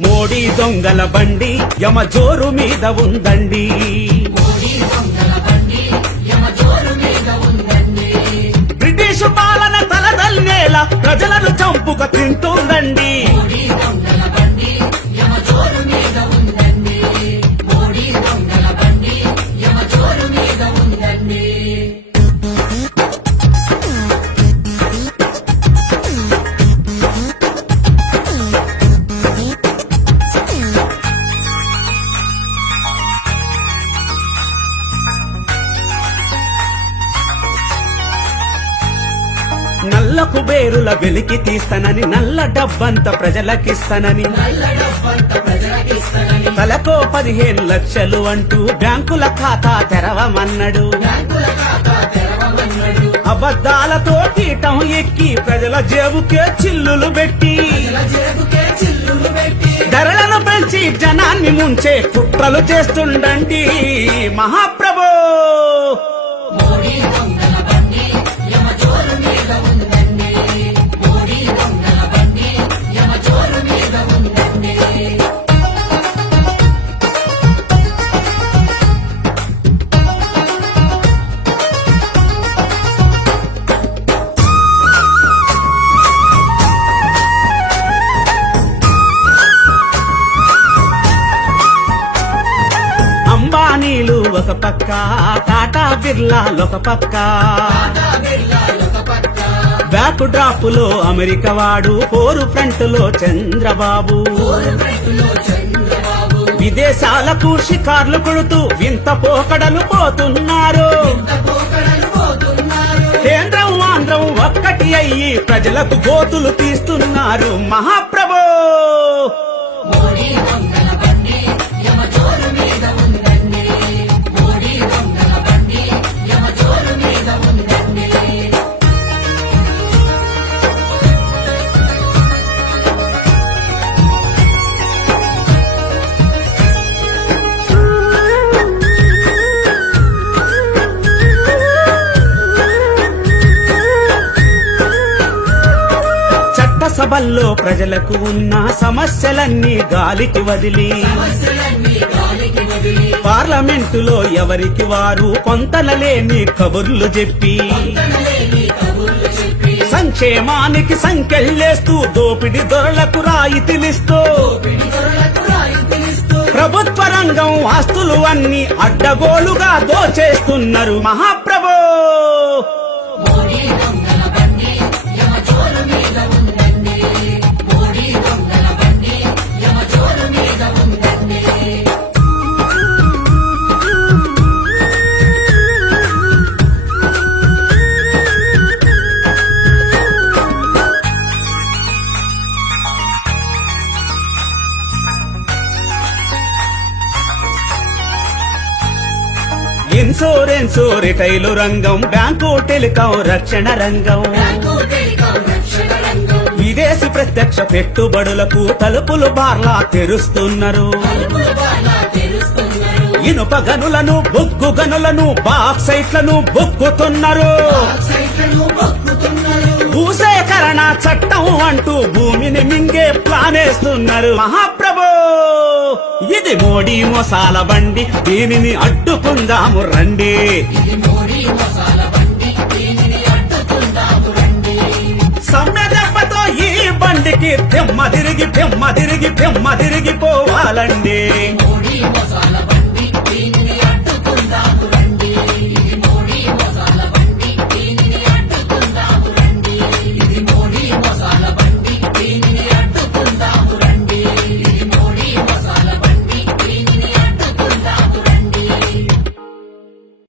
మోడీ దొంగల బండి యమ జోరు మీద ఉందండి. బ్రిటిష్ పాలన తలదల్లేలా ప్రజలను చంపుక తింటు నల్ల కుబేరుల వెలికి తీస్తానని నల్ల డబ్బంత ప్రజలకిస్తానని. తలకో పదిహేను లక్షలు అంటూ బ్యాంకుల ఖాతా తెరవమన్నడు. అబద్ధాలతో కీటం ఎక్కి ప్రజల జేబుకే చిల్లులు పెట్టి. ధరలను పెంచి జనాన్ని ముంచే కుట్రలు చేస్తుండండి మహాప్రభో. ఉంది ఒక పక్క టాటా బిర్లా ఒక పక్క. బ్యాక్ డ్రాప్లో అమెరికా వాడు ఫోరు ఫ్రంట్లో చంద్రబాబు. విదేశాలకు షికార్లు కొడుతూ వింత పోకడలు పోతున్నారు. కేంద్రం ఆంధ్రం ఒక్కటి అయ్యి ప్రజలకు గోతులు తీస్తున్నారు మహాప్రభో. సభల్లో ప్రజలకు ఉన్న సమస్యలన్నీ గాలికి వదిలి. పార్లమెంటులో ఎవరికి వారు కొంతనలేని కబుర్లు చెప్పి. సంక్షేమానికి సంకెళ్ళేస్తూ దోపిడి దొరలకు రాయితీలిస్తూ ప్రభుత్వ రంగం ఆస్తులు అన్ని అడ్డగోలుగా దోచేస్తున్నారు మహాప్రభో. ఇన్సూరెన్స్ రిటైలు రంగం బ్యాంకు టెలికాం రక్షణ రంగం. విదేశీ ప్రత్యక్ష పెట్టుబడులకు తలుపులు బార్లా తెరుస్తున్నారు. ఇనుప గనులను బొగ్గు గనులను బాక్సైట్లను బొక్కుతున్నారు. భూసేకరణ చట్టం అంటూ భూమిని మింగే ప్లానేస్తున్నారు. మహాప్రభో! ఇది మోడీ మోసాల బండి దీనిని అడ్డుకుందాము రండి. సమ్మె ఈ బండికి తెమ్మ తిరిగి తెమ్మ తిరిగి తెమ్మ తిరిగి పోవాలండి. మోడీ మసాలా